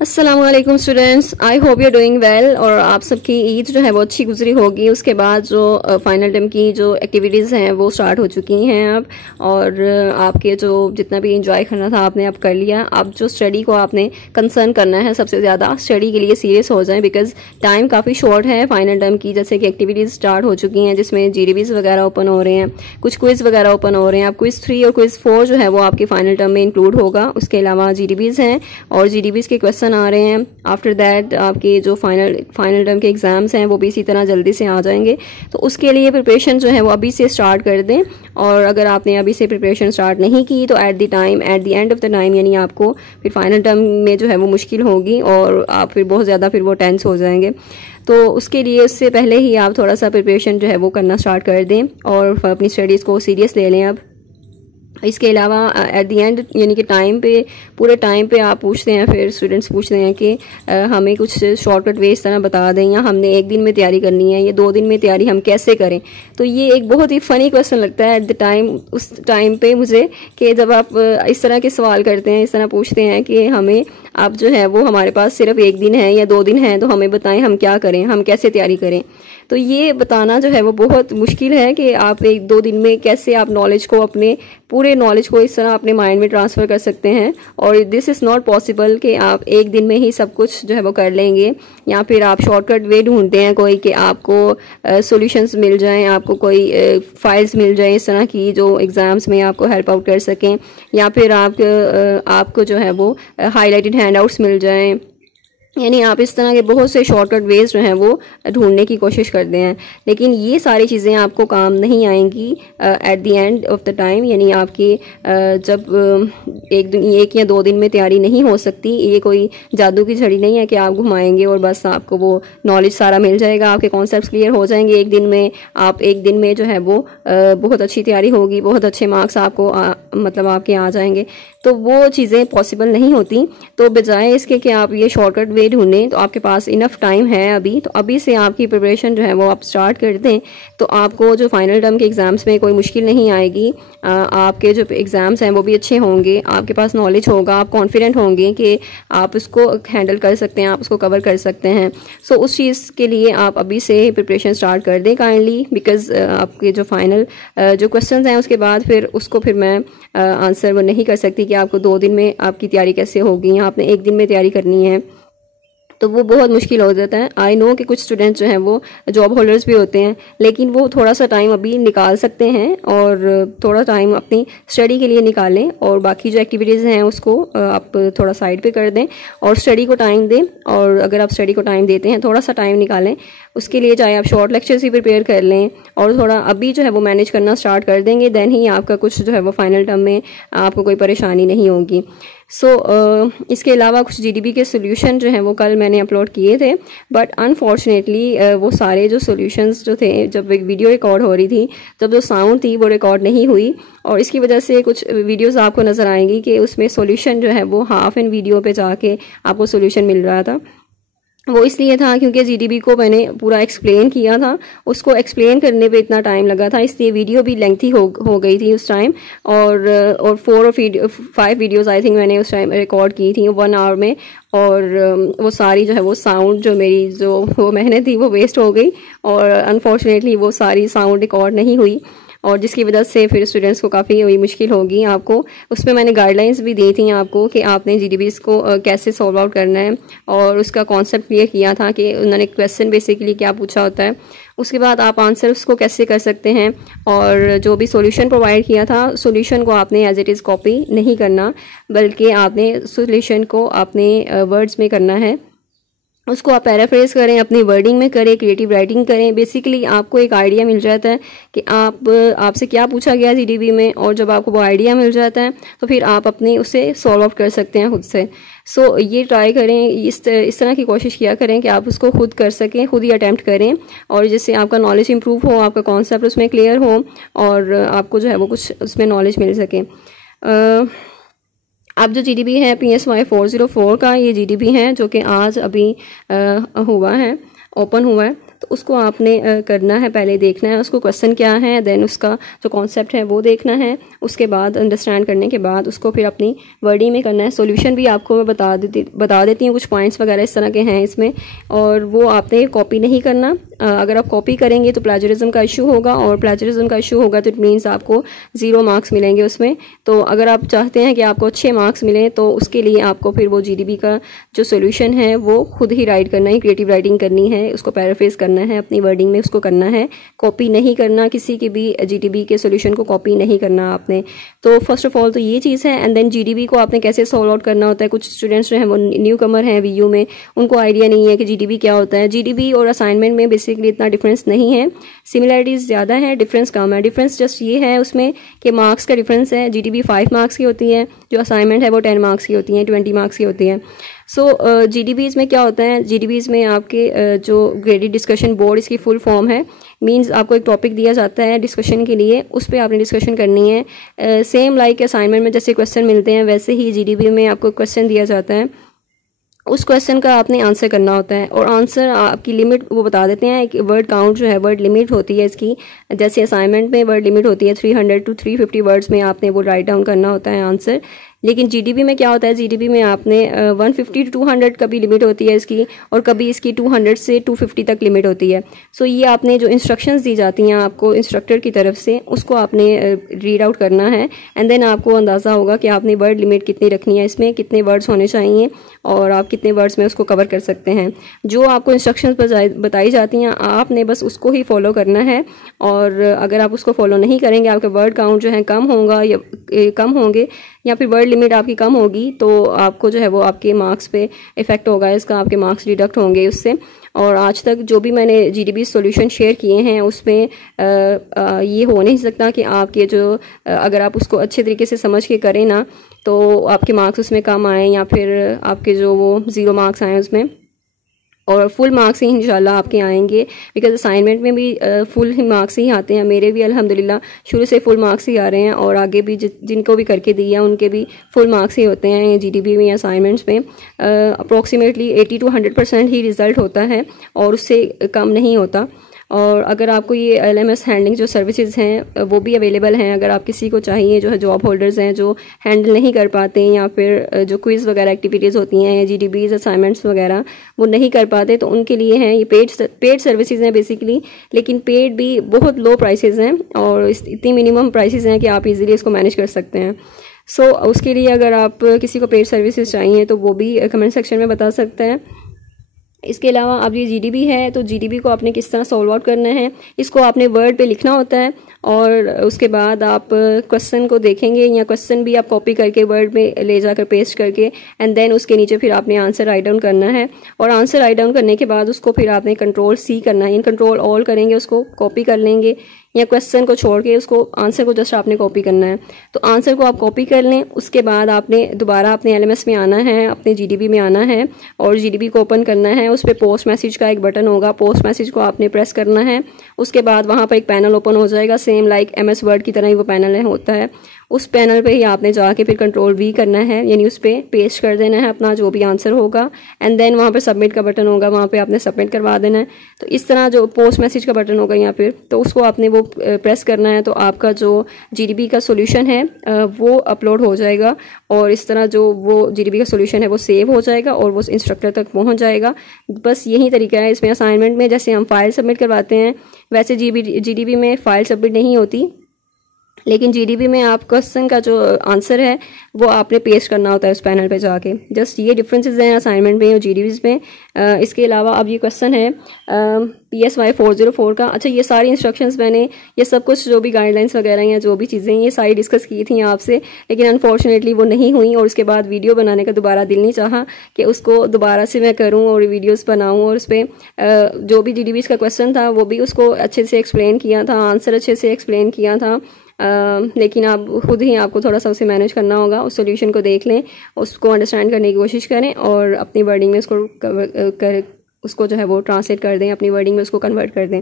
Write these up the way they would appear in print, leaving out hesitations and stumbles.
अस्सलाम वालेकुम students, I hope you doing well. और आप सबकी ईद जो है वो अच्छी गुजरी होगी। उसके बाद जो फाइनल टर्म की जो एक्टिविटीज़ हैं वो स्टार्ट हो चुकी हैं अब। और आपके जो जितना भी इंजॉय करना था आपने अब कर लिया। अब जो स्टडी को आपने कंसर्न करना है सबसे ज़्यादा, स्टडी के लिए सीरियस हो जाएं बिकॉज टाइम काफ़ी शॉर्ट है फाइनल टर्म की। जैसे कि एक्टिविटीज़ स्टार्ट हो चुकी हैं जिसमें GDBs वगैरह ओपन हो रहे हैं, कुछ क्विज़ वगैरह ओपन हो रहे हैं। अब क्विज़ 3 और क्विज़ 4 जो है वो आपके फाइनल टर्म में इंक्लूड होगा। उसके अलावा GDBs हैं और GDBs के क्वेश्चन आ रहे हैं। आफ्टर दैट आपके जो फाइनल टर्म के एग्जाम्स हैं वो भी इसी तरह जल्दी से आ जाएंगे। तो उसके लिए प्रिपरेशन जो है वो अभी से स्टार्ट कर दें। और अगर आपने अभी से प्रिपरेशन स्टार्ट नहीं की तो at the end of the time यानी आपको फिर फाइनल टर्म में जो है वो मुश्किल होगी और आप फिर बहुत ज़्यादा फिर वो टेंस हो जाएंगे। तो उसके लिए उससे पहले ही आप थोड़ा सा प्रिपरेशन जो है वो करना स्टार्ट कर दें और अपनी स्टडीज़ को सीरियस ले लें अब। इसके अलावा एट द एंड यानी कि टाइम पे, पूरे टाइम पे आप पूछते हैं, फिर स्टूडेंट्स पूछते हैं कि हमें कुछ शॉर्टकट वे इस तरह बता दें या हमने एक दिन में तैयारी करनी है या 2 दिन में तैयारी हम कैसे करें। तो ये एक बहुत ही फ़नी क्वेश्चन लगता है एट द टाइम, उस टाइम पे मुझे, कि जब आप इस तरह के सवाल करते हैं, इस तरह पूछते हैं कि हमें आप जो है वो हमारे पास सिर्फ 1 दिन है या 2 दिन है तो हमें बताएं हम क्या करें, हम कैसे तैयारी करें। तो ये बताना जो है वो बहुत मुश्किल है कि आप 1-2 दिन में कैसे आप नॉलेज को, अपने पूरे नॉलेज को इस तरह अपने माइंड में ट्रांसफ़र कर सकते हैं। और दिस इज़ नॉट पॉसिबल कि आप 1 दिन में ही सब कुछ जो है वो कर लेंगे। या फिर आप शॉर्टकट वे ढूंढते हैं कोई कि आपको सॉल्यूशंस मिल जाएं, आपको कोई फाइल्स मिल जाएं इस तरह की जो एग्ज़ाम्स में आपको हेल्प आउट कर सकें, या फिर आपको जो है वो हाईलाइटेड हैंडआउट्स मिल जाएं। यानी आप इस तरह के बहुत से शॉर्टकट वेज जो हैं वो ढूंढने की कोशिश करते हैं, लेकिन ये सारी चीज़ें आपको काम नहीं आएंगी at the end of the time. यानी आपकी जब एक या 2 दिन में तैयारी नहीं हो सकती। ये कोई जादू की झड़ी नहीं है कि आप घुमाएंगे और बस आपको वो नॉलेज सारा मिल जाएगा, आपके कॉन्सेप्ट्स क्लियर हो जाएंगे 1 दिन में। आप 1 दिन में जो है वो बहुत अच्छी तैयारी होगी, बहुत अच्छे मार्क्स आपको मतलब आपके आ जाएंगे। तो वो चीज़ें पॉसिबल नहीं होती। तो बजाय इसके कि आप ये शॉर्टकट वे ढूंढें, तो आपके पास इनफ टाइम है अभी, तो अभी से आपकी प्रिपरेशन जो है वो आप स्टार्ट कर दें। तो आपको जो फाइनल टर्म के एग्ज़ाम्स में कोई मुश्किल नहीं आएगी। आपके जो एग्ज़ाम्स हैं वो भी अच्छे होंगे, आपके पास नॉलेज होगा, आप कॉन्फिडेंट होंगे कि आप उसको हैंडल कर सकते हैं, आप उसको कवर कर सकते हैं। सो उस चीज़ के लिए आप अभी से प्रिपरेशन स्टार्ट कर दें काइंडली, बिकॉज आपके जो फाइनल जो क्वेश्चन हैं उसके बाद फिर मैं आंसर वो नहीं कर सकती कि आपको 2 दिन में आपकी तैयारी कैसे होगी या आपने 1 दिन में तैयारी करनी है। तो वो बहुत मुश्किल हो जाता है। आई नो कि कुछ स्टूडेंट्स जो हैं वो जॉब होल्डर्स भी होते हैं, लेकिन वो थोड़ा सा टाइम अभी निकाल सकते हैं और थोड़ा टाइम अपनी स्टडी के लिए निकालें और बाकी जो एक्टिविटीज़ हैं उसको आप थोड़ा साइड पे कर दें और स्टडी को टाइम दें। और अगर आप स्टडी को टाइम देते हैं, थोड़ा सा टाइम निकालें उसके लिए, चाहे आप शॉर्ट लेक्चर्स ही प्रिपेयर कर लें और थोड़ा अभी जो है वो मैनेज करना स्टार्ट कर देंगे, देन ही आपका कुछ जो है वो फाइनल टर्म में आपको कोई परेशानी नहीं होगी। इसके अलावा कुछ GDB के सोल्यूशन जो हैं वो कल मैंने अपलोड किए थे, बट अनफॉर्चुनेटली वो सारे जो सोल्यूशंस जो थे, जब एक वीडियो रिकॉर्ड हो रही थी तब जो साउंड थी वो रिकॉर्ड नहीं हुई और इसकी वजह से कुछ वीडियोस आपको नज़र आएंगी कि उसमें सोल्यूशन जो है वो हाफ एन वीडियो पे जाके आपको सोल्यूशन मिल रहा था। वो इसलिए था क्योंकि GDB को मैंने पूरा एक्सप्लेन किया था, उसको एक्सप्लेन करने पे इतना टाइम लगा था, इसलिए वीडियो भी लेंथी हो गई थी उस टाइम। और 5 वीडियोस आई थिंक मैंने उस टाइम रिकॉर्ड की थी 1 आवर में। और वो सारी जो है वो साउंड, जो मेरी जो वो मेहनत थी वो वेस्ट हो गई और अनफॉर्चुनेटली वो सारी साउंड रिकॉर्ड नहीं हुई और जिसकी वजह से फिर स्टूडेंट्स को काफ़ी मुश्किल होगी। आपको उसमें मैंने गाइडलाइंस भी दी थी आपको कि आपने GDBs को कैसे सॉल्व आउट करना है और उसका कॉन्सेप्ट क्लियर किया था कि उन्होंने क्वेश्चन बेसिकली क्या पूछा होता है, उसके बाद आप आंसर उसको कैसे कर सकते हैं। और जो भी सॉल्यूशन प्रोवाइड किया था, सॉल्यूशन को आपने एज इट इज़ कॉपी नहीं करना, बल्कि आपने सॉल्यूशन को अपने वर्ड्स में करना है, उसको आप पैराफ्रेज करें, अपनी वर्डिंग में करें, क्रिएटिव राइटिंग करें। बेसिकली आपको एक आइडिया मिल जाता है कि आपसे क्या पूछा गया GDB में, और जब आपको वो आइडिया मिल जाता है तो फिर आप अपने उसे सॉल्व आउट कर सकते हैं खुद से। ये ट्राई करें, इस तरह की कोशिश किया करें कि आप उसको खुद कर सकें, खुद ही अटैम्प्ट करें और जिससे आपका नॉलेज इंप्रूव हो, आपका कॉन्सेप्ट उसमें क्लियर हो और आपको जो है वो कुछ उसमें नॉलेज मिल सके। अब जो GDB है PSY 404 का, ये GDB है जो कि आज अभी हुआ है, ओपन हुआ है। तो उसको आपने करना है, पहले देखना है उसको क्वेश्चन क्या है, देन उसका जो कॉन्सेप्ट है वो देखना है, उसके बाद अंडरस्टैंड करने के बाद उसको फिर अपनी वर्डिंग में करना है। सॉल्यूशन भी आपको मैं बता देती हूँ, कुछ पॉइंट्स वगैरह इस तरह के हैं इसमें, और वो आपने कॉपी नहीं करना। अगर आप कॉपी करेंगे तो प्लेजरिज्म का इशू होगा, और प्लेजरिज्म का इशू होगा तो इट मीन्स आपको 0 मार्क्स मिलेंगे उसमें। तो अगर आप चाहते हैं कि आपको अच्छे मार्क्स मिलें तो उसके लिए आपको फिर वो जीडीबी का जो सॉल्यूशन है वो खुद ही राइट करना है, क्रिएटिव राइटिंग करनी है, उसको पैराफ्रेज करना है, अपनी वर्डिंग में उसको करना है, कॉपी नहीं करना, किसी की भी जीडीबी के सॉल्यूशन को कॉपी नहीं करना आपने। तो फर्स्ट ऑफ ऑल तो ये चीज़ है। एंड देन जीडीबी को आपने कैसे सॉल्व आउट करना होता है। कुछ स्टूडेंट्स जो हैं वो न्यू कमर हैं वीयू में, उनको आइडिया नहीं है कि जीडीबी क्या होता है। जीडीबी और असाइनमेंट में बेसिकली इतना डिफरेंस नहीं है, सिमिलैरिटीज ज़्यादा है, डिफरेंस कम है। डिफरेंस जस्ट ये है उसमें कि मार्क्स का डिफरेंस है। जीडीबी 5 मार्क्स की होती है, जो असाइनमेंट है वो 10 मार्क्स की होती है, 20 मार्क्स की होती है। सो जीडीबीज में क्या होता है, जीडीबीज में आपके जो ग्रेडेड डिस्कशन बोर्ड, इसकी फुल फॉर्म है, मींस आपको एक टॉपिक दिया जाता है डिस्कशन के लिए, उस पर आपने डिस्कशन करनी है। सेम लाइक असाइनमेंट में जैसे क्वेश्चन मिलते हैं वैसे ही जीडीबी में आपको क्वेश्चन दिया जाता है, उस क्वेश्चन का आपने आंसर करना होता है। और आंसर आपकी लिमिट वो बता देते हैं कि वर्ड काउंट जो है, वर्ड लिमिट होती है इसकी, जैसे असाइनमेंट में वर्ड लिमिट होती है 300 to 350 वर्ड्स में आपने वो राइट डाउन करना होता है आंसर। लेकिन जीडीबी में क्या होता है, जीडीबी में आपने 150 to 200 कभी लिमिट होती है इसकी, और कभी इसकी 200 से 250 तक लिमिट होती है। सो ये आपने जो इंस्ट्रक्शंस दी जाती हैं आपको इंस्ट्रक्टर की तरफ से, उसको आपने रीड आउट करना है। एंड देन आपको अंदाज़ा होगा कि आपने वर्ड लिमिट कितनी रखनी है, इसमें कितने वर्ड्स होने चाहिए और आप कितने वर्ड्स में उसको कवर कर सकते हैं। जो आपको इंस्ट्रक्शंस बताई जाती हैं आपने बस उसको ही फॉलो करना है। और अगर आप उसको फॉलो नहीं करेंगे, आपके वर्ड काउंट जो है कम होंगे या फिर वर्ड लिमिट आपकी कम होगी, तो आपको जो है वो आपके मार्क्स पे इफेक्ट होगा इसका, आपके मार्क्स डिडक्ट होंगे उससे। और आज तक जो भी मैंने जीडीबी सॉल्यूशन शेयर किए हैं उसमें ये हो नहीं सकता कि आपके जो अगर आप उसको अच्छे तरीके से समझ के करें ना तो आपके मार्क्स उसमें कम आए, या फिर आपके जो वो 0 मार्क्स आए उसमें, और फुल मार्क्स ही इंशाल्लाह आपके आएंगे। बिकॉज असाइनमेंट में भी फुल ही मार्क्स ही आते हैं, मेरे भी अल्हम्दुलिल्लाह शुरू से फुल मार्क्स ही आ रहे हैं, और आगे भी जिनको भी करके दिया उनके भी फुल मार्क्स ही होते हैं जीडीबी में, असाइनमेंट्स में अप्रॉक्सीमेटली 80 to 100% ही रिज़ल्ट होता है, और उससे कम नहीं होता। और अगर आपको ये एलएमएस हैंडलिंग जो सर्विसेज हैं वो भी अवेलेबल हैं, अगर आप किसी को चाहिए, जो है जॉब होल्डर्स हैं जो हैंडल नहीं कर पाते, या फिर जो क्विज़ वगैरह एक्टिविटीज़ होती हैं, जीडीबीज असाइनमेंट्स वगैरह वो नहीं कर पाते, तो उनके लिए हैं ये पेड सर्विसेज हैं बेसिकली। लेकिन पेड भी बहुत लो प्राइसेस हैं, और इतनी मिनिमम प्राइसेस हैं कि आप इजीली इसको मैनेज कर सकते हैं। सो उसके लिए अगर आप किसी को पेड सर्विसेज चाहिए तो वो भी कमेंट सेक्शन में बता सकते हैं। इसके अलावा अब ये जीडीबी है, तो जीडीबी को आपने किस तरह सॉल्व आउट करना है, इसको आपने वर्ड पे लिखना होता है, और उसके बाद आप क्वेश्चन को देखेंगे, या क्वेश्चन भी आप कॉपी करके वर्ड में ले जाकर पेस्ट करके, एंड देन उसके नीचे फिर आपने आंसर राइट डाउन करना है। और आंसर राइट डाउन करने के बाद उसको फिर आपने Ctrl+C करना है, इन कंट्रोल ऑल करेंगे, उसको कॉपी कर लेंगे, या क्वेश्चन को छोड़ के उसको आंसर को जस्ट आपने कॉपी करना है। तो आंसर को आप कॉपी कर लें, उसके बाद आपने दोबारा अपने एलएमएस में आना है, अपने जीडीबी में आना है, और जीडीबी को ओपन करना है। उस पर पोस्ट मैसेज का एक बटन होगा, पोस्ट मैसेज को आपने प्रेस करना है। उसके बाद वहाँ पर एक पैनल ओपन हो जाएगा, सेम लाइक MS वर्ड की तरह ही वो पैनल होता है। उस पैनल पे ही आपने जाके फिर Ctrl+V करना है, यानी उस पर पेस्ट कर देना है अपना जो भी आंसर होगा, एंड देन वहाँ पे सबमिट का बटन होगा, वहाँ पे आपने सबमिट करवा देना है। तो इस तरह जो पोस्ट मैसेज का बटन होगा यहाँ पे, तो उसको आपने वो प्रेस करना है, तो आपका जो जीडीबी का सॉल्यूशन है वो अपलोड हो जाएगा, और इस तरह जो वो जीडीबी का सॉल्यूशन है वो सेव हो जाएगा और वो इंस्ट्रक्टर तक पहुँच जाएगा। बस यही तरीका है इसमें। असाइनमेंट में जैसे हम फाइल सबमिट करवाते हैं वैसे जीडीबी में फ़ाइल सबमिट नहीं होती, लेकिन जीडीबी में आप क्वेश्चन का जो आंसर है वो आपने पेस्ट करना होता है उस पैनल पे जाके। जस्ट ये डिफरेंसेस हैं असाइनमेंट में और जीडीबीज में। इसके अलावा अब ये क्वेश्चन है PSY 404 का। अच्छा, ये सारी इंस्ट्रक्शंस मैंने ये सब कुछ जो भी गाइडलाइंस वगैरह या जो भी चीज़ें ये सारी डिस्कस की थी आपसे, लेकिन अनफॉर्चुनेटली वो नहीं हुई, और उसके बाद वीडियो बनाने का दोबारा दिल नहीं चाहा कि उसको दोबारा से मैं करूँ और वीडियोज़ बनाऊँ, और उस पर जो भी जीडीबीज का क्वेश्चन था वो भी उसको अच्छे से एक्सप्लेन किया था, आंसर अच्छे से एक्सप्लेन किया था। लेकिन आप खुद ही आपको थोड़ा सा उसे मैनेज करना होगा। उस सॉल्यूशन को देख लें, उसको अंडरस्टैंड करने की कोशिश करें, और अपनी वर्डिंग में उसको जो है वो ट्रांसलेट कर दें, अपनी वर्डिंग में उसको कन्वर्ट कर दें।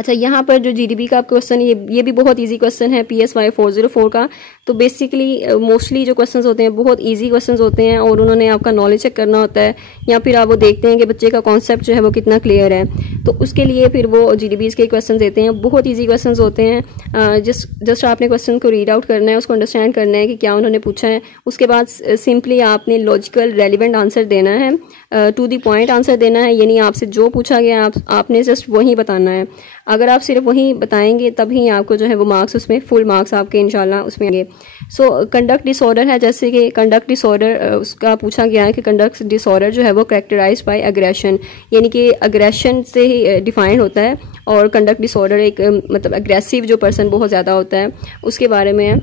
अच्छा, यहाँ पर जो जीडीपी का क्वेश्चन, ये भी बहुत इजी क्वेश्चन है PSY 404 का। तो बेसिकली मोस्टली जो क्वेश्चंस होते हैं बहुत इजी क्वेश्चंस होते हैं और उन्होंने आपका नॉलेज चेक करना होता है, या फिर आप वो देखते हैं कि बच्चे का कॉन्सेप्ट जो है वो कितना क्लियर है, तो उसके लिए फिर वो जीडीपीज के क्वेश्चन देते हैं। बहुत ईजी क्वेश्चन होते हैं। जस्ट आपने क्वेश्चन को रीड आउट करना है, उसको अंडरस्टैंड करना है कि क्या उन्होंने पूछा है। उसके बाद सिंपली आपने लॉजिकल रेलिवेंट आंसर देना है, टू द पॉइंट आंसर देना है, यानी आपसे जो पूछा गया आपने जस्ट वही बताना है। अगर आप सिर्फ वही बताएंगे तभी आपको जो है वो मार्क्स, उसमें फुल मार्क्स आपके इंशाल्लाह उसमें आएंगे। सो कंडक्ट डिसऑर्डर है, जैसे कि कंडक्ट डिसऑर्डर उसका पूछा गया है कि कंडक्ट डिसऑर्डर जो है वो कैरेक्टराइज्ड बाय अग्रेशन, यानी कि अग्रेशन से ही डिफाइंड होता है। और कंडक्ट डिसऑर्डर एक मतलब अग्रेसिव जो पर्सन बहुत ज़्यादा होता है उसके बारे में है,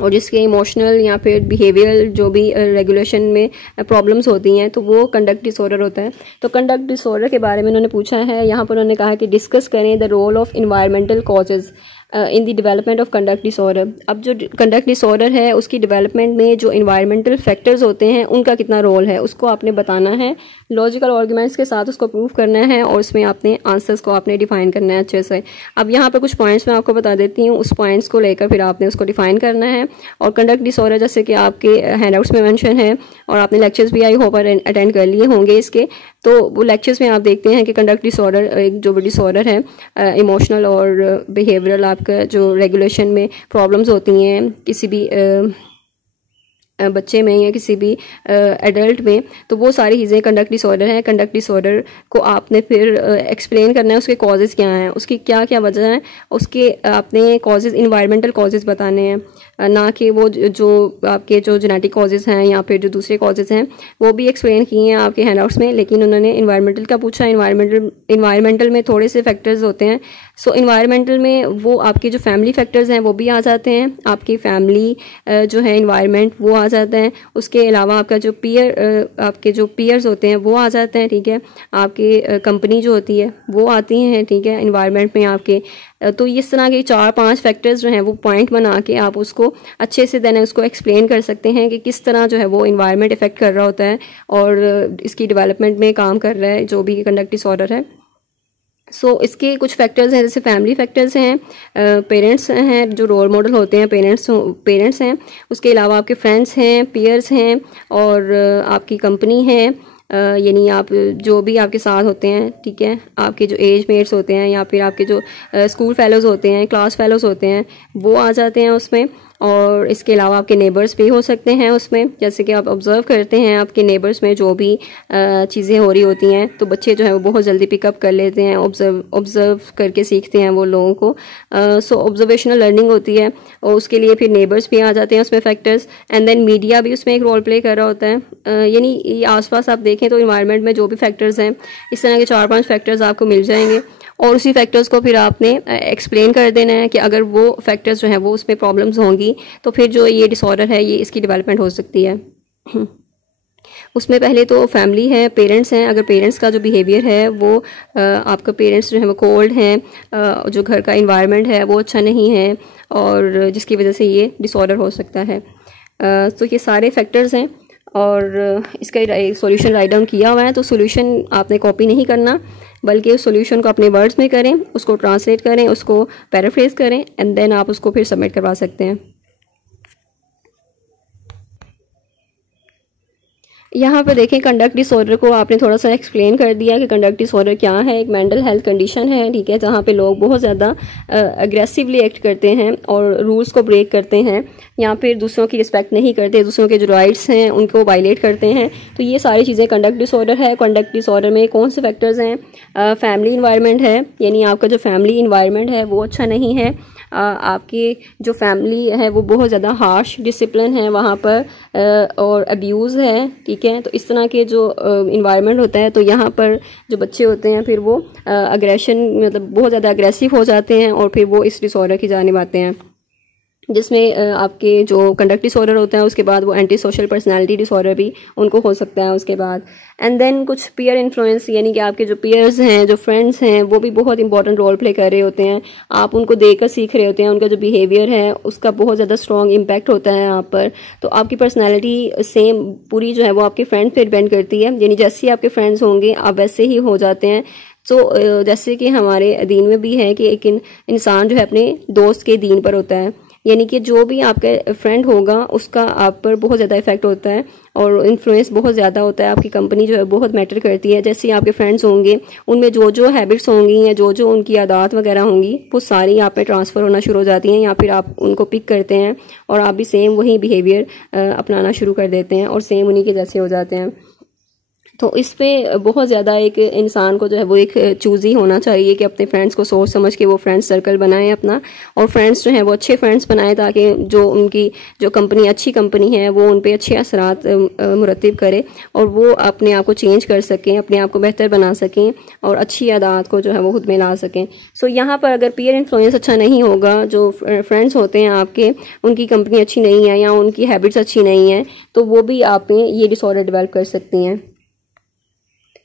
और जिसके इमोशनल या फिर बिहेवियर जो भी रेगुलेशन में प्रॉब्लम्स होती हैं तो वो कंडक्ट डिसऑर्डर होता है। तो कंडक्ट डिसऑर्डर के बारे में उन्होंने पूछा है, यहाँ पर उन्होंने कहा कि डिस्कस करें the role of environmental causes in the development of conduct disorder. अब जो कंडक्ट डिसऑर्डर है उसकी डेवलपमेंट में जो इन्वायरमेंटल फैक्टर्स होते हैं उनका कितना रोल है उसको आपने बताना है, लॉजिकल आर्गुमेंट्स के साथ उसको प्रूव करना है, और उसमें आपने आंसर्स को आपने डिफाइन करना है अच्छे से। अब यहाँ पर कुछ पॉइंट्स मैं आपको बता देती हूँ, उस पॉइंट्स को लेकर फिर आपने उसको डिफाइन करना है। और कंडक्ट डिसऑर्डर जैसे कि आपके हैंडआउट्स में मेंशन है और आपने लेक्चर्स भी आई होप अटेंड कर लिए होंगे इसके, तो वो लेक्चर्स में आप देखते हैं कि कंडक्ट डिसऑर्डर एक जो डिसऑर्डर है इमोशनल और बिहेवियरल आपका जो रेगुलेशन में प्रॉब्लम्स होती हैं किसी भी बच्चे में या किसी भी एडल्ट में, तो वो सारी चीज़ें कंडक्ट डिसऑर्डर है। कंडक्ट डिसऑर्डर को आपने फिर एक्सप्लेन करना है, उसके कॉजेज़ क्या हैं, उसकी क्या क्या वजह है, उसके आपने कॉजेज़ इन्वायरमेंटल कॉजेज़ बताने हैं, ना कि वो जो आपके जो जेनेटिक कॉजेज़ हैं या फिर जो दूसरे कॉजेज़ हैं वो भी एक्सप्लेन किए हैं आपके हैंडआउट्स में, लेकिन उन्होंने इन्वायरमेंटल का पूछा। इन्वायरमेंटल में थोड़े से फैक्टर्स होते हैं। सो इन्वायरमेंटल में वो आपके जो फैमिली फैक्टर्स हैं वो भी आ जाते हैं, आपकी फैमिली जो है इन्वायरमेंट वो आ जाता है। उसके अलावा आपका जो आपके जो पीयर्स होते हैं वो आ जाते हैं, ठीक है। आपकी कंपनी जो होती है वो आती हैं, ठीक है, इन्वायरमेंट में आपके। तो इस तरह के 4-5 फैक्टर्स जो हैं वो पॉइंट बना के आप उसको अच्छे से देने उसको एक्सप्लेन कर सकते हैं कि किस तरह जो है वो इन्वायरमेंट इफेक्ट कर रहा होता है और इसकी डेवलपमेंट में काम कर रहा है जो भी कंडक्ट डिसऑर्डर है। सो इसके कुछ फैक्टर्स हैं, जैसे फैमिली फैक्टर्स हैं, पेरेंट्स हैं जो रोल मॉडल होते हैं, पेरेंट्स हैं, उसके अलावा आपके फ्रेंड्स हैं, पीयर्स हैं, और आपकी कंपनी है, यानी आप जो भी आपके साथ होते हैं, ठीक है, आपके जो एज मेट्स होते हैं या फिर आपके जो स्कूल फेलोज़ होते हैं, क्लास फेलोज़ होते हैं, वो आ जाते हैं उसमें। और इसके अलावा आपके नेबर्स भी हो सकते हैं उसमें, जैसे कि आप ऑब्ज़र्व करते हैं आपके नेबर्स में जो भी चीज़ें हो रही होती हैं तो बच्चे जो है वो बहुत जल्दी पिकअप कर लेते हैं, ऑब्ज़र्व करके सीखते हैं वो लोगों को। सो ऑब्जर्वेशनल लर्निंग होती है और उसके लिए फिर नेबर्स भी आ जाते हैं उसमें फैक्टर्स। एंड देन मीडिया भी उसमें एक रोल प्ले कर रहा होता है, यानी आसपास आप देखें तो इन्वायरमेंट में जो भी फैक्टर्स हैं इस तरह के 4-5 फैक्टर्स आपको मिल जाएंगे, और उसी फैक्टर्स को फिर आपने एक्सप्लेन कर देना है कि अगर वो फैक्टर्स जो है वो उसमें प्रॉब्लम्स होंगी तो फिर जो ये डिसऑर्डर है ये इसकी डेवलपमेंट हो सकती है। उसमें पहले तो फैमिली है, पेरेंट्स हैं। अगर पेरेंट्स का जो बिहेवियर है वो आपका पेरेंट्स जो है वो कोल्ड हैं, जो घर का इन्वायरमेंट है वो अच्छा नहीं है और जिसकी वजह से ये डिसऑर्डर हो सकता है। तो ये सारे फैक्टर्स हैं और इसका सॉल्यूशन राइट डाउन किया हुआ है। तो सॉल्यूशन आपने कॉपी नहीं करना बल्कि उस सॉल्यूशन को अपने वर्ड्स में करें, उसको ट्रांसलेट करें, उसको पैराफ्रेज करें एंड देन आप उसको फिर सबमिट करवा सकते हैं। यहाँ पर देखें कंडक्ट डिसऑर्डर को आपने थोड़ा सा एक्सप्लेन कर दिया कि कंडक्ट डिसऑर्डर क्या है। एक मेंटल हेल्थ कंडीशन है, ठीक है, जहाँ पे लोग बहुत ज़्यादा अग्रेसिवली एक्ट करते हैं और रूल्स को ब्रेक करते हैं या फिर दूसरों की रिस्पेक्ट नहीं करते, दूसरों के जो राइट्स हैं उनको वायलेट करते हैं। तो ये सारी चीज़ें कंडक्ट डिसऑर्डर है। कंडक्ट डिसऑर्डर में कौन से फैक्टर्स हैं? फैमिली इन्वायरमेंट है, यानी आपका जो फैमिली इन्वायरमेंट है वो अच्छा नहीं है, आपकी जो फैमिली है वो बहुत ज़्यादा हार्श डिसिप्लिन है वहाँ पर, और अब्यूज़ है, ठीक है। तो इस तरह के जो इन्वायरमेंट होता है तो यहाँ पर जो बच्चे होते हैं फिर वो अग्रेशन मतलब बहुत ज़्यादा अग्रेसिव हो जाते हैं और फिर वो इस डिसऑर्डर की जानिब आते हैं, जिसमें आपके जो कंडक्ट डिसऑर्डर होता है उसके बाद वो एंटी सोशल पर्सनालिटी डिसऑर्डर भी उनको हो सकता है उसके बाद। एंड देन कुछ पीयर इन्फ्लुएंस, यानी कि आपके जो पीयर्स हैं, जो फ्रेंड्स हैं, वो भी बहुत इंपॉर्टेंट रोल प्ले कर रहे होते हैं। आप उनको देखकर सीख रहे होते हैं, उनका जो बिहेवियर है उसका बहुत ज़्यादा स्ट्रॉन्ग इम्पैक्ट होता है यहाँ पर। तो आपकी पर्सनैलिटी सेम पूरी जो है वो आपके फ्रेंड्स पर डिपेंड करती है, यानी जैसे ही आपके फ्रेंड्स होंगे आप वैसे ही हो जाते हैं। सो जैसे कि हमारे दीन में भी है कि एक इंसान जो है अपने दोस्त के दीन पर होता है, यानी कि जो भी आपका फ्रेंड होगा उसका आप पर बहुत ज़्यादा इफेक्ट होता है और इन्फ्लुएंस बहुत ज़्यादा होता है। आपकी कंपनी जो है बहुत मैटर करती है। जैसे आपके फ्रेंड्स होंगे उनमें जो जो हैबिट्स होंगी या जो जो उनकी आदत वगैरह होंगी वो सारी आप पे ट्रांसफ़र होना शुरू हो जाती हैं, या फिर आप उनको पिक करते हैं और आप भी सेम वही बिहेवियर अपनाना शुरू कर देते हैं और सेम उन्हीं के जैसे हो जाते हैं। तो इस पे बहुत ज़्यादा एक इंसान को जो है वो एक चूज़ी होना चाहिए कि अपने फ्रेंड्स को सोच समझ के वो फ्रेंड्स सर्कल बनाए अपना, और फ्रेंड्स जो है वो अच्छे फ्रेंड्स बनाए ताकि जो उनकी जो कंपनी अच्छी कंपनी है वो उन पे अच्छे असरात मुरतब करे और वो अपने आप को चेंज कर सकें, अपने आप को बेहतर बना सकें और अच्छी आदत को जो है वो खुद में ला सकें। सो यहाँ पर अगर पीयर इन्फ्लुएंस अच्छा नहीं होगा, जो फ्रेंड्स होते हैं आपके उनकी कंपनी अच्छी नहीं है या उनकी हैबिट्स अच्छी नहीं है, तो वो भी आप में ये डिसऑर्डर डेवलप कर सकती हैं।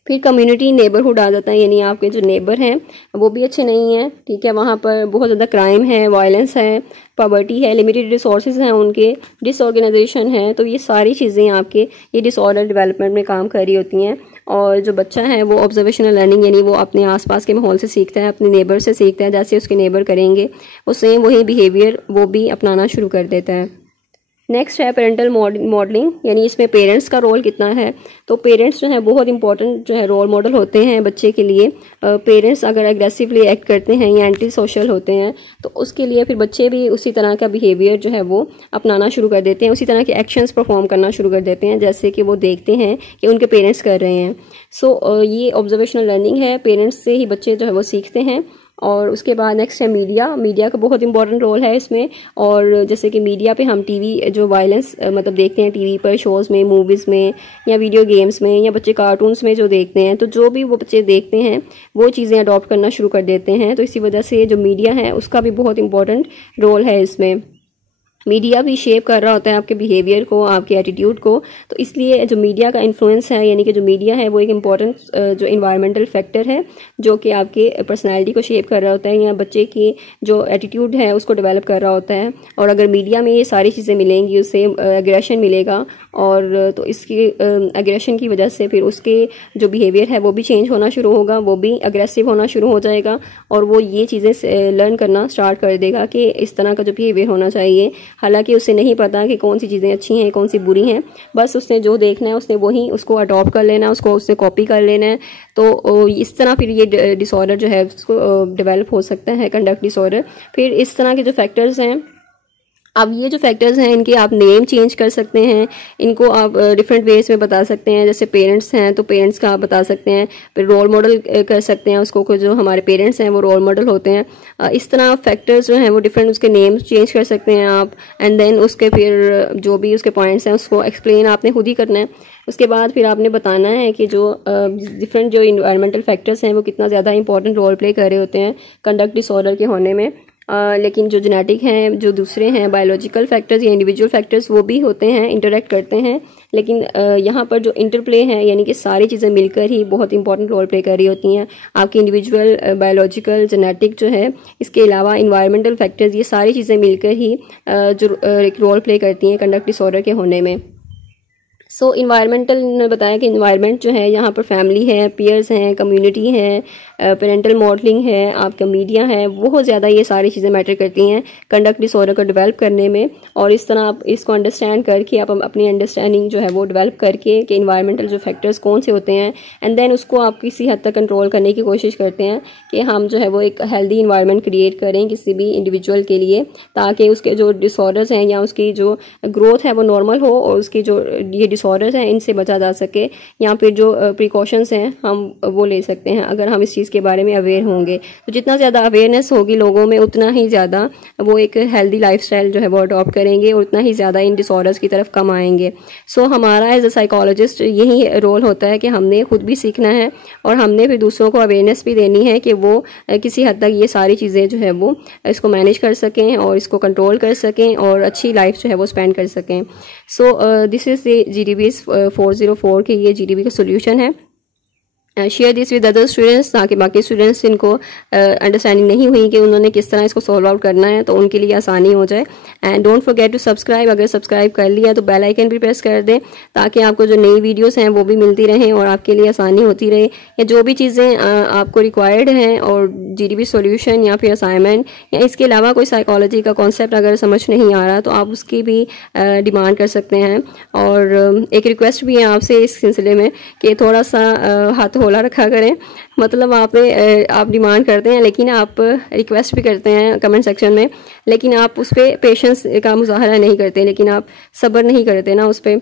फिर कम्युनिटी नेबरहुड आ जाता है, यानी आपके जो नेबर हैं वो भी अच्छे नहीं हैं, ठीक है। वहाँ पर बहुत ज़्यादा क्राइम है, वायलेंस है, पॉवर्टी है, लिमिटेड रिसोर्सेज हैं उनके, डिसऑर्गेनाइजेशन है। तो ये सारी चीज़ें आपके ये डिसऑर्डर डेवलपमेंट में काम कर रही होती हैं। और जो बच्चा है वो ऑब्जर्वेशनल लर्निंग, यानी वो अपने आसपास के माहौल से सीखता है, अपने नेबर से सीखता है, जैसे उसके नेबर करेंगे वो सेम वही बिहेवियर वो भी अपनाना शुरू कर देता है। नेक्स्ट है पेरेंटल मॉडलिंग, यानी इसमें पेरेंट्स का रोल कितना है। तो पेरेंट्स जो है बहुत इंपॉर्टेंट जो है रोल मॉडल होते हैं बच्चे के लिए। पेरेंट्स अगर एग्रेसिवली एक्ट करते हैं या एंटी सोशल होते हैं तो उसके लिए फिर बच्चे भी उसी तरह का बिहेवियर जो है वो अपनाना शुरू कर देते हैं, उसी तरह के एक्शंस परफॉर्म करना शुरू कर देते हैं जैसे कि वो देखते हैं कि उनके पेरेंट्स कर रहे हैं। सो ये ऑब्जर्वेशनल लर्निंग है, पेरेंट्स से ही बच्चे जो है वो सीखते हैं। और उसके बाद नेक्स्ट है मीडिया का बहुत इंपॉर्टेंट रोल है इसमें। और जैसे कि मीडिया पे हम टीवी जो वायलेंस मतलब देखते हैं टीवी पर, शोज़ में, मूवीज़ में या वीडियो गेम्स में या बच्चे कार्टून्स में जो देखते हैं, तो जो भी वो बच्चे देखते हैं वो चीज़ें अडॉप्ट करना शुरू कर देते हैं। तो इसी वजह से जो मीडिया है उसका भी बहुत इंपॉर्टेंट रोल है इसमें। मीडिया भी शेप कर रहा होता है आपके बिहेवियर को, आपके एटीट्यूड को। तो इसलिए जो मीडिया का इन्फ्लुएंस है, यानी कि जो मीडिया है वो एक इम्पॉर्टेंट जो इन्वायरमेंटल फैक्टर है जो कि आपके पर्सनैलिटी को शेप कर रहा होता है या बच्चे की जो एटीट्यूड है उसको डेवलप कर रहा होता है। और अगर मीडिया में ये सारी चीज़ें मिलेंगी, उससे एग्रेशन मिलेगा, और तो इसकी एग्रेशन की वजह से फिर उसके जो बिहेवियर है वो भी चेंज होना शुरू होगा, वो भी अग्रेसिव होना शुरू हो जाएगा और वो ये चीज़ें लर्न करना स्टार्ट कर देगा कि इस तरह का जो बिहेवियर होना चाहिए। हालांकि उसे नहीं पता कि कौन सी चीज़ें अच्छी हैं, कौन सी बुरी हैं, बस उसने जो देखना है उसने वही उसको अडॉप्ट कर लेना है, उसको उससे कॉपी कर लेना है। तो इस तरह फिर ये डिसऑर्डर जो है उसको डेवलप हो सकता है, कंडक्ट डिसऑर्डर। फिर इस तरह के जो फैक्टर्स हैं, अब ये जो फैक्टर्स हैं इनके आप नेम चेंज कर सकते हैं, इनको आप डिफरेंट वेज में बता सकते हैं। जैसे पेरेंट्स हैं तो पेरेंट्स का आप बता सकते हैं, फिर रोल मॉडल कर सकते हैं उसको को, जो हमारे पेरेंट्स हैं वो रोल मॉडल होते हैं। इस तरह फैक्टर्स जो हैं वो डिफरेंट उसके नेम चेंज कर सकते हैं आप, एंड देन उसके फिर जो भी उसके पॉइंट्स हैं उसको एक्सप्लेन आपने खुद ही करना है। उसके बाद फिर आपने बताना है कि जो डिफरेंट जो इन्वायरमेंटल फैक्टर्स हैं वो कितना ज़्यादा इंपॉर्टेंट रोल प्ले कर रहे होते हैं कंडक्ट डिसऑर्डर के होने में। लेकिन जो जेनेटिक हैं, जो दूसरे हैं बायोलॉजिकल फैक्टर्स या इंडिविजुअल फैक्टर्स, वो भी होते हैं, इंटरेक्ट करते हैं। लेकिन यहाँ पर जो इंटरप्ले है, यानी कि सारी चीज़ें मिलकर ही बहुत इंपॉर्टेंट रोल प्ले कर रही होती हैं। आपकी इंडिविजुअल, बायोलॉजिकल, जेनेटिक जो है, इसके अलावा इन्वायरमेंटल फैक्टर्स, ये सारी चीज़ें मिलकर ही जो एक रोल प्ले करती हैं कंडक्ट डिसऑर्डर के होने में। सो इन्वायरमेंटल ने बताया कि इन्वायरमेंट जो है यहाँ पर फैमिली है, पीयर्स हैं, कम्युनिटी है, पेरेंटल मॉडलिंग है, आपका मीडिया है, बहुत ज़्यादा ये सारी चीज़ें मैटर करती हैं कंडक्ट डिसऑर्डर को डेवलप करने में। और इस तरह आप इसको अंडरस्टैंड करके आप अपनी अंडरस्टैंडिंग जो है वो डेवलप करके कि इन्वायरमेंटल जो फैक्टर्स कौन से होते हैं, एंड देन उसको आप किसी हद तक कंट्रोल करने की कोशिश करते हैं कि हम जो है वो एक हेल्दी इन्वायरमेंट क्रिएट करें किसी भी इंडिविजुअल के लिए, ताकि उसके जो डिसऑर्डर्स हैं या उसकी जो ग्रोथ है वो नॉर्मल हो और उसकी जो ये डिसऑर्डर्स हैं इनसे बचा जा सके, या फिर जो प्रिकॉशंस हैं हम वो ले सकते हैं अगर हम इस चीज़ के बारे में अवेयर होंगे। तो जितना ज़्यादा अवेयरनेस होगी लोगों में उतना ही ज़्यादा वो एक हेल्दी लाइफस्टाइल जो है वो अडॉप्ट करेंगे और उतना ही ज़्यादा इन डिसऑर्डर्स की तरफ कम आएंगे। सो हमारा एज अ साइकोलॉजिस्ट यही रोल होता है कि हमने खुद भी सीखना है और हमने फिर दूसरों को अवेयरनेस भी देनी है कि वो किसी हद तक ये सारी चीज़ें जो है वो इसको मैनेज कर सकें और इसको कंट्रोल कर सकें और अच्छी लाइफ जो है वो स्पेंड कर सकें। So this is the GDB 404 के ये GDB का सोल्यूशन है। Share this with other students, ताकि बाकी स्टूडेंट्स जिनको अंडरस्टैंडिंग नहीं हुई कि उन्होंने किस तरह इसको सॉल्व आउट करना है तो उनके लिए आसानी हो जाए। And don't forget to subscribe, अगर सब्सक्राइब कर लिया तो बेल आइकन भी प्रेस कर दें ताकि आपको जो नई वीडियोस हैं वो भी मिलती रहें और आपके लिए आसानी होती रहे। या जो भी चीज़ें आपको रिक्वायर्ड हैं और GDB सॉल्यूशन या फिर असाइनमेंट या इसके अलावा कोई साइकोलॉजी का कॉन्सेप्ट अगर समझ नहीं आ रहा तो आप उसकी भी डिमांड कर सकते हैं। और एक रिक्वेस्ट भी है आपसे इस सिलसिले में कि थोड़ा सा हाथ होला रखा करें। मतलब आप डिमांड करते हैं लेकिन आप रिक्वेस्ट भी करते हैं कमेंट सेक्शन में, लेकिन आप उस पर पेशेंस का मुजाहरा नहीं करते, लेकिन आप सब्र नहीं करते ना उस पर।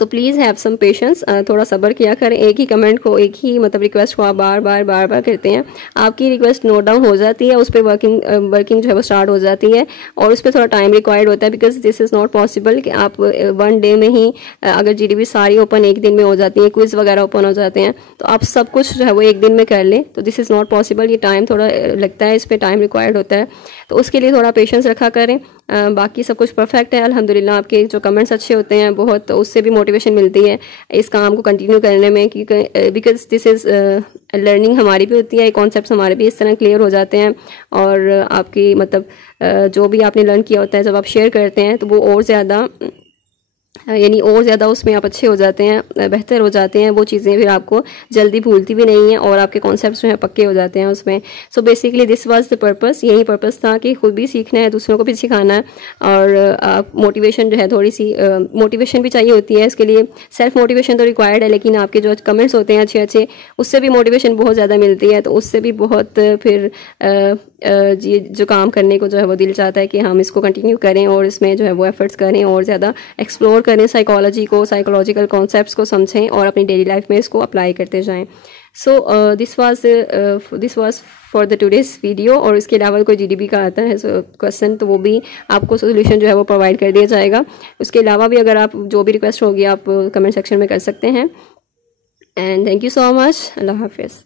तो प्लीज़ हैव सम पेशेंस, थोड़ा सब्र किया करें। एक ही कमेंट को, एक ही मतलब रिक्वेस्ट को आप बार बार करते हैं, आपकी रिक्वेस्ट नोट डाउन हो जाती है, उस पर वर्किंग जो है वो स्टार्ट हो जाती है और उस पर थोड़ा टाइम रिक्वायर्ड होता है, because this is not possible कि आप 1 डे में ही अगर GDB सारी ओपन एक दिन में हो जाती है, क्विज वगैरह ओपन हो जाते हैं, तो आप सब कुछ जो है वो एक दिन में कर लें, तो दिस इज़ नॉट पॉसिबल। ये टाइम थोड़ा लगता है, इस पर टाइम रिक्वायर्ड होता है, तो उसके लिए थोड़ा पेशेंस रखा करें। बाकी सब कुछ परफेक्ट है अल्हम्दुलिल्लाह। आपके जो कमेंट्स अच्छे होते हैं बहुत, तो उससे भी मोटिवेशन मिलती है इस काम को कंटिन्यू करने में, क्योंकि बिकॉज दिस इज़ लर्निंग हमारी भी होती है, कॉन्सेप्ट्स हमारे भी इस तरह क्लियर हो जाते हैं और आपकी मतलब जो भी आपने लर्न किया होता है जब आप शेयर करते हैं तो वो और ज़्यादा यानी और ज़्यादा उसमें आप अच्छे हो जाते हैं, बेहतर हो जाते हैं। वो चीज़ें फिर आपको जल्दी भूलती भी नहीं हैं और आपके कॉन्सेप्ट्स जो हैं पक्के हो जाते हैं उसमें। So basically this was the purpose, यही पर्पस था कि खुद भी सीखना है, दूसरों को भी सिखाना है और मोटिवेशन जो है थोड़ी सी मोटिवेशन भी चाहिए होती है। इसके लिए सेल्फ मोटिवेशन तो रिक्वायर्ड है, लेकिन आपके जो कमेंट्स होते हैं अच्छे अच्छे, उससे भी मोटिवेशन बहुत ज़्यादा मिलती है, तो उससे भी बहुत फिर जो काम करने को जो है वो दिल चाहता है कि हम इसको कंटिन्यू करें और इसमें जो है वो एफर्ट्स करें और ज़्यादा एक्सप्लोर करें साइकोलॉजी को, साइकोलॉजिकल कॉन्सेप्ट्स को समझें और अपनी डेली लाइफ में इसको अप्लाई करते जाएं। So this was for the today's video. और इसके अलावा कोई GDB का आता है क्वेश्चन तो वो भी आपको सोल्यूशन जो है वो प्रोवाइड कर दिया जाएगा। उसके अलावा भी अगर आप जो भी रिक्वेस्ट होगी आप कमेंट सेक्शन में कर सकते हैं। And thank you so much. अल्लाह हाफिज़।